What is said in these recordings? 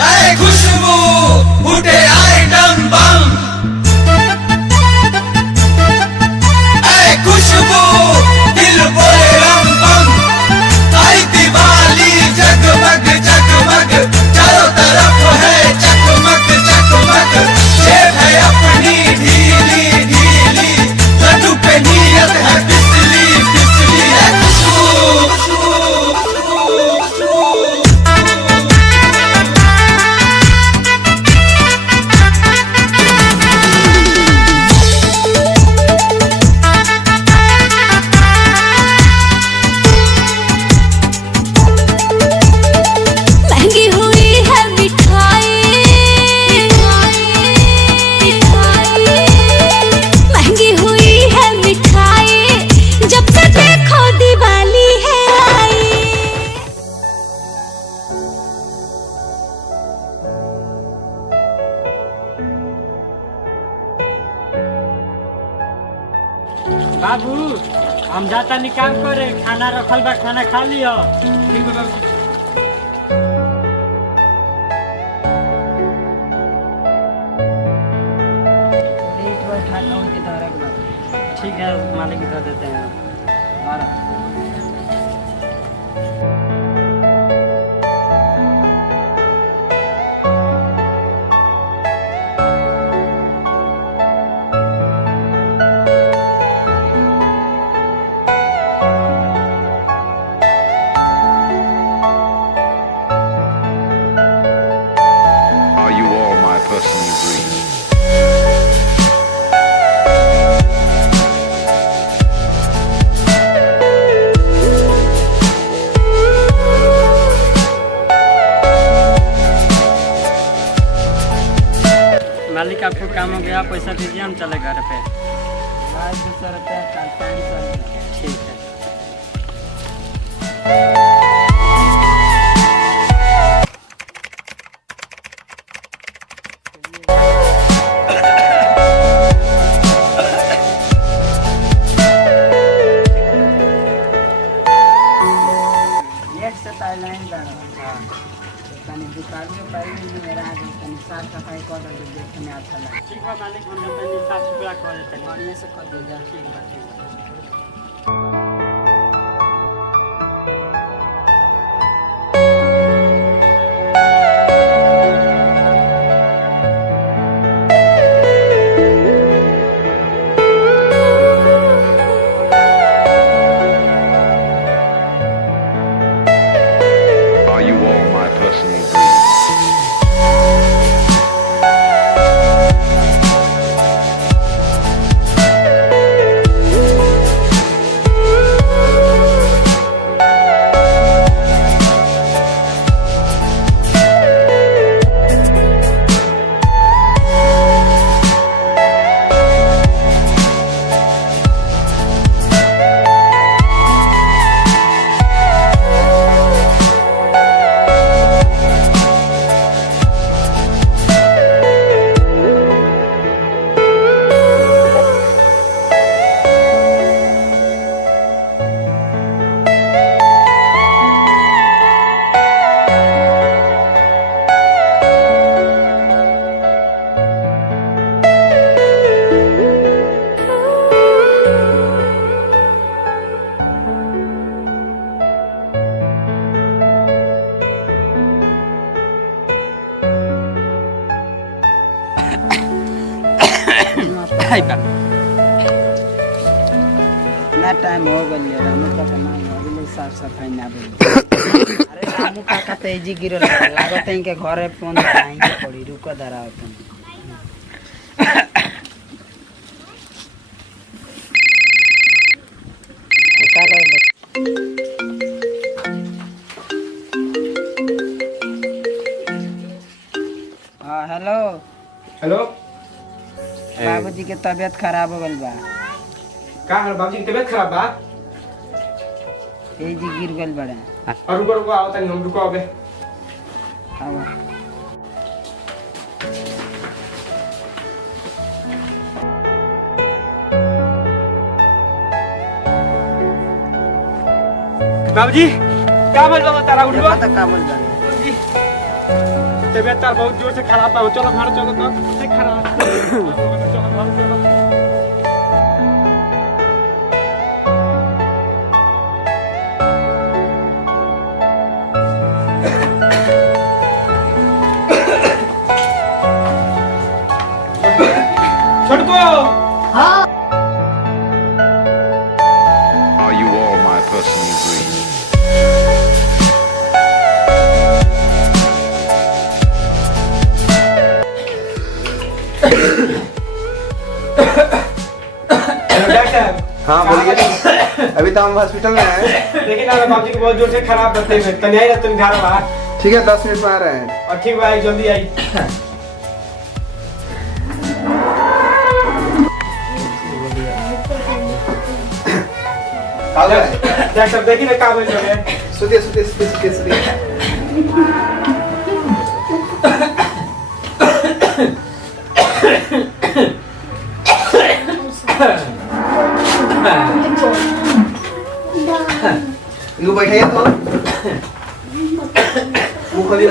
ऐ खुशबू फूटे item bomb, ऐ खुशबू दिल बोले रम बम। आई दिवाली जगमग जगमग, चारों तरफ है चकमक चकमक। जेब है अपनी ढीली ढीली, लड्डू पे नीयत है फिसली फिसली। ऐ खुशबू महंगी हुई है मिठाई, महंगी हुई है मिठाई, जब से देखो दिवाली है आई। बाबू हम जाता नहीं काम करे, खाना रखल बा, खाना खा लियो। ठीक बा बाबू। ठीक है मालिक धो देते हैं। Are you all my personal dreams? मालिक आपको काम हो गया, पैसा दीजिए, हम चले घर पे। ठीक है। ठीक बा मालिक, हम जाते हैं, साफ सुथरा कर देते हैं। बढ़िया से कर दीजिए। ठीक बा ठीक बा। Are you all my personal dreams? ना टाइम हो गई है रामू का नहीं अभी ले साफ सफाई ना बोल। अरे रामू का तेजी गिरल लागत है के घरे फोन कराएंगे पड़ी रुको धरा अपन। का कर हां हेलो हेलो, बाबूजी के तबीयत खराब हो गइल बा। का है बाबूजी की तबीयत खराब बा? तेजी गिर गइल बड़े। और रुको रुको आओ तनी, हम रुको अबे। आवा बाबूजी क्या बोल बा तारा उठबा? पता का बोल जाने। तबीयत तार बहुत जोर से खराब बा चलो घर चलो तो से खराब चलो घर चलो छोटको Are you all my personal dreams? Doctor हाँ बोलिए। अभी तो हम हॉस्पिटल में हैं। देखिए ना बाबूजी को बहुत जोर से खराब करते हैं तनी आई तुम घर बाहर ठीक है 10 मिनट में आ रहे हैं। और ठीक भाई जल्दी आई डॉक्टर देखिए ना का बोल रहे हैं सुतिए सुतिए सुतिए सुतिए सुतिए। इनको बैठाइए तो मुंह खोलिए।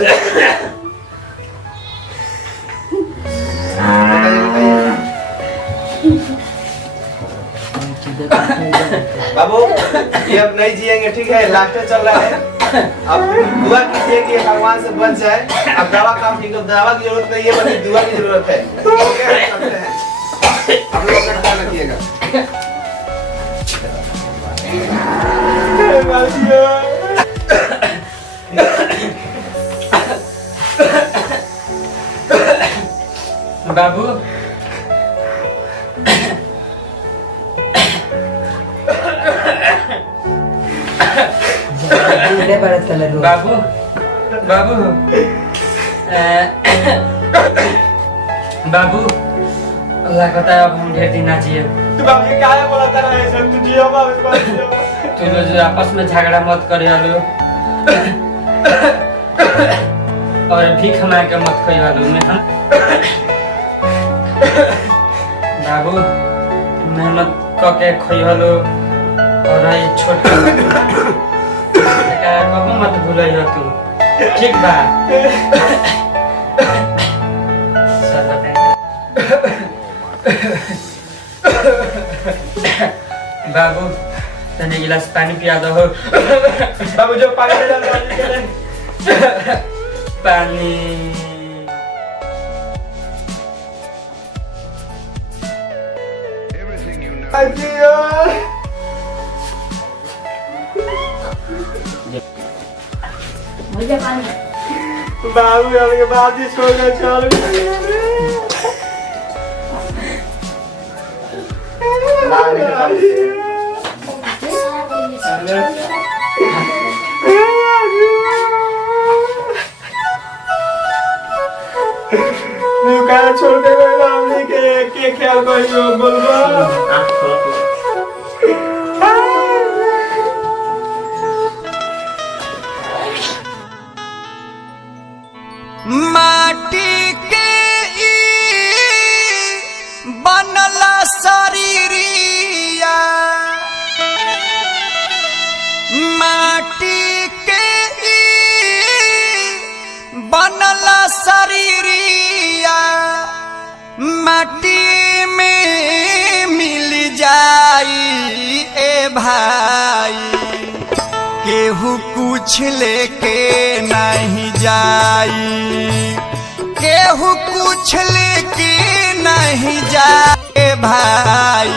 बाबू ये अब नहीं जिएंगे ठीक है लास्ट चल रहा है। अब दुआ कीजिए कि भगवान से बच जाए। अब दवा काम ठीक है दवा की जरूरत नहीं है बल्कि दुआ की जरूरत है। ओके चलते हैं आप लोग अपना ख्याल रखिएगा। बाबू बाबू बाबू बाबू अल्लाह कहता है अब हम ढेर दिन ना जिए। तू बाबू क्या है बोला था ऐसा तू जियो बाबू तू लोग आपस में झगड़ा मत करे आलो और भीख मांग के मत खाई आलो में हाँ बाबू मेहनत करके खाई आलो और ये छोटा कबू मत भूल तू ठीक बा बाबू तने गिलास पानी पिया दो बाबू जो पानी दे पानी Everything you know. बाबू के बाद ही छोड़ना चालू छोड़ के हमने के ख्याल करियो बोलबा माटी के ई बनला शरीरिया माटी के ई बनला शरीरिया माटी में मिल जाई ए भाई केहू कुछ लेके नहीं जाई केहू कुछ लेके नहीं जाए भाई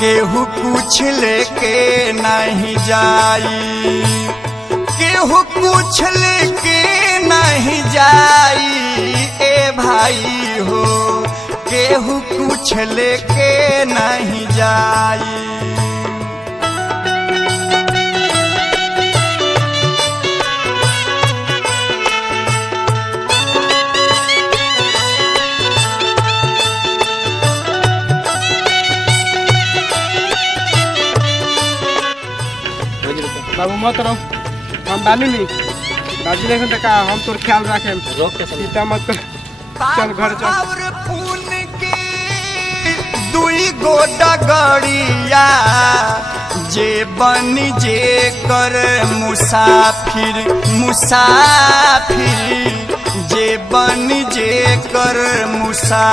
केहू कुछ लेके नहीं जाई केहू कुछ लेके नहीं जाई ए भाई हो केहू कुछ लेके नहीं जाई बाबू मत रहो हम बानी नहीं बाजी देखो तो का हम तोर ख्याल रखे चिंता मत कर चल घर चल और पुन के दुई गोटा गड़िया जे बन जे कर मुसाफिर मुसाफिर जे बन जे कर मुसा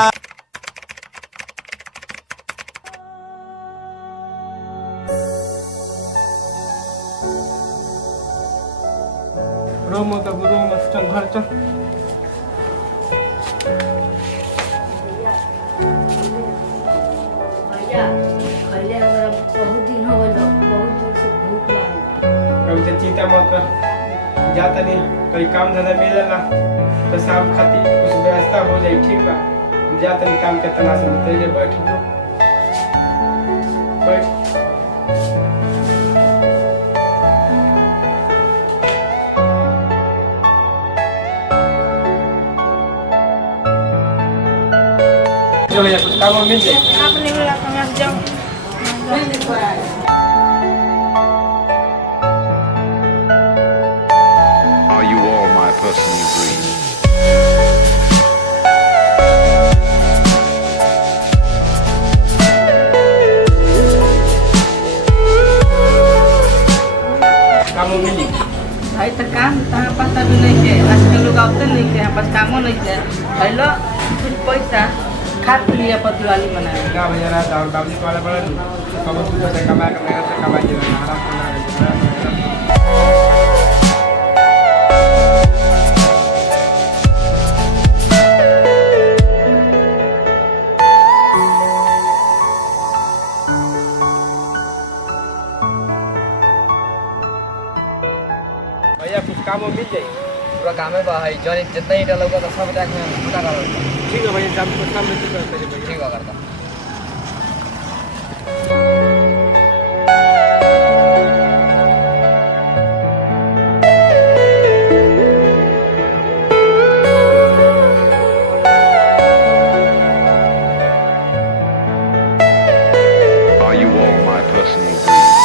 रो मत चल घर चल। बहुत दिन हो गए, बहुत दूर से भूख लागल। कभी तो चिंता मत कर, जाता नहीं कहीं काम धंधा मिलेला तो शाम खाती कुछ व्यवस्था हो जाए, ठीक बा। जाता नहीं काम के तलाश में, तेरे बैठ जो बैठ। जो भैया कुछ काम मिल जाए। आप नहीं मिला तो मैं जाऊँ। Are you all my personal dreams? काम मिली भाई तो काम तहाँ पता भी नहीं है, आजकल लोग आते नहीं है, बस कामों नहीं है। हेलो कुछ पैसा खा पी लिया पतिवाली बनाए। ना भैया रात और बाबूजी वाला बड़ा नहीं कब तू पैसा कमा के मेहनत से कमा जे आराम से। भैया कुछ काम मिल जाए। पूरा काम है भाई, जो जितना ही डालोगे तो सब जाके पता करो। ठीक है भैया, काम कुछ काम नहीं करते भैया। ठीक है करता। Are you all my personal dreams?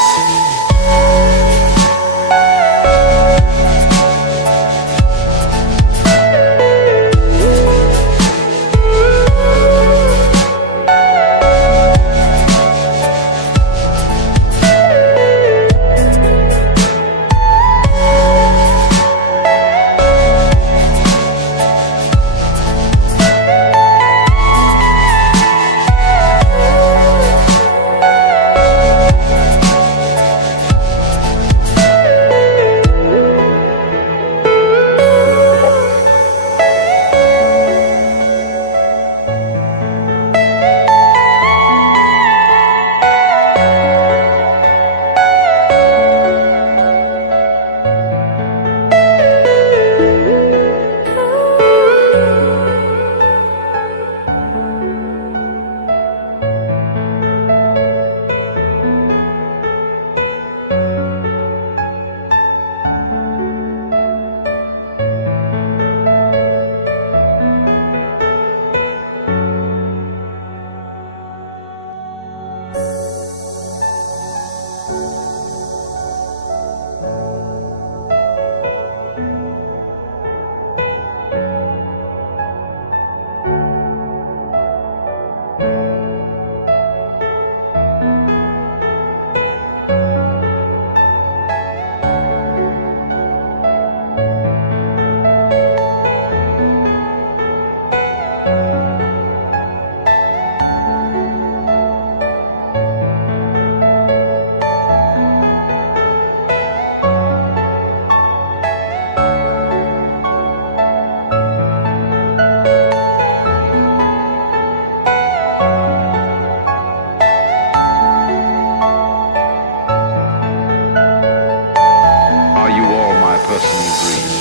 Are you all my personal dreams?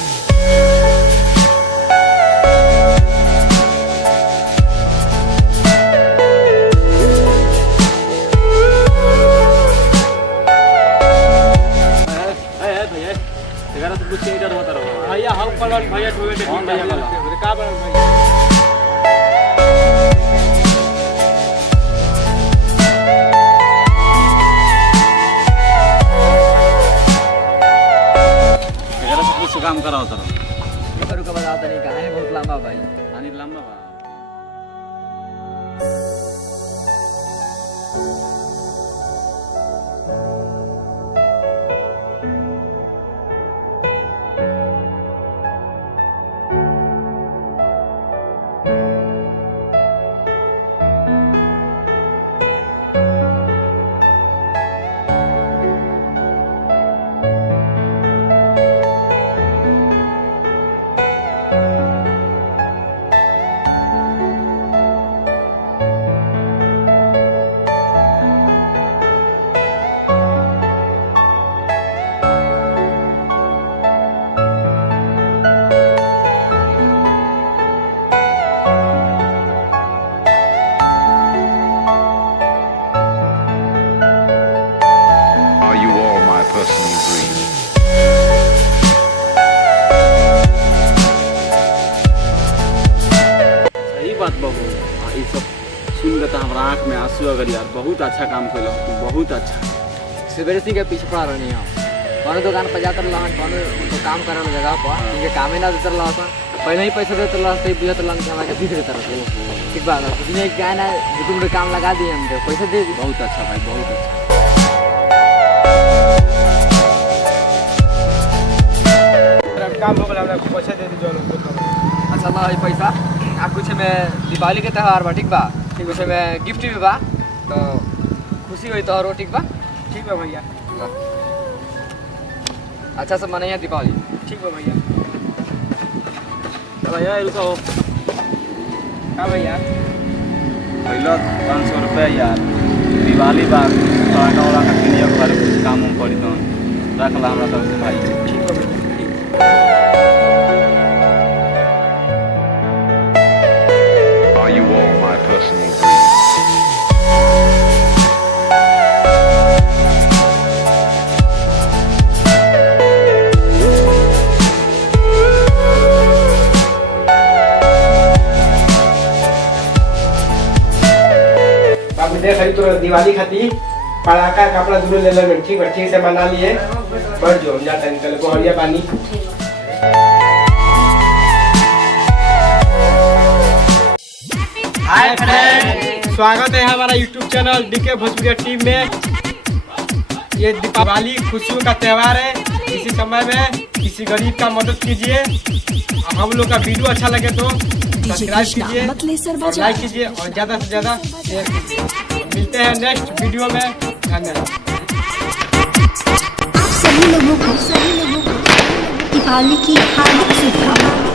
भैया हम पलवन भैया ठोके थे भैया का बड़ा भैया। काम कराओ तर का बताता नहीं, कहानी बहुत लंबा भाई। आणि लांब बा बात बहू ये सब सुन के तो हमारा आँख में आंसू अगर यार बहुत अच्छा काम कैल तू बहुत अच्छा। सवेरे सी के पीछे पड़ा रहनी है कौन दुकान पर जाकर रहन कौन तो काम करे वाला जगह पर इनके कामे ना देते रहा पहले ही पैसा देते रहा तो बुझत रहा कि हमारे बीच देते रहा ठीक बात है इसने क्या ना तुम काम लगा दिए हमको पैसा दे दी। बहुत अच्छा भाई बहुत अच्छा। काम हो गया पैसा दे दी जो अच्छा ना ये पैसा आ कुछ में दिवाली के त्यौहार बा ठीक बा कुछ में गिफ्ट भी बा तो खुशी हुई तो ठीक बा। ठीक है भैया अच्छा से मनाइए दीपावली। ठीक है भैया। भैया रुको हाँ भैया पहला 500 रुपये यार दिवाली बार पटाखा वटाखा किनिए घर कुछ काम उम पड़ी तो रख ला हमरा तरफ से भाई। ठीक है भैया। Are you all my personal dreams? बाबू देख रही तो दिवाली खाती पटाखा कपड़ा दूर ले ले ठीक है ठीक से मना लिए बढ़ जो हम जाते निकल गोहरिया पानी। हाय फ्रेंड स्वागत है हमारा YouTube चैनल डीके भोजपुरिया टीम में। ये दीपावली खुशियों का त्यौहार है इसी समय में किसी गरीब का मदद कीजिए। हम लोग का वीडियो अच्छा लगे तो सब्सक्राइब कीजिए और लाइक कीजिए और ज़्यादा से ज़्यादा शेयर कीजिए। मिलते हैं नेक्स्ट वीडियो में। धन्यवाद। आप सभी लोगों को दीपावली की हार्दिक शुभकामनाएं।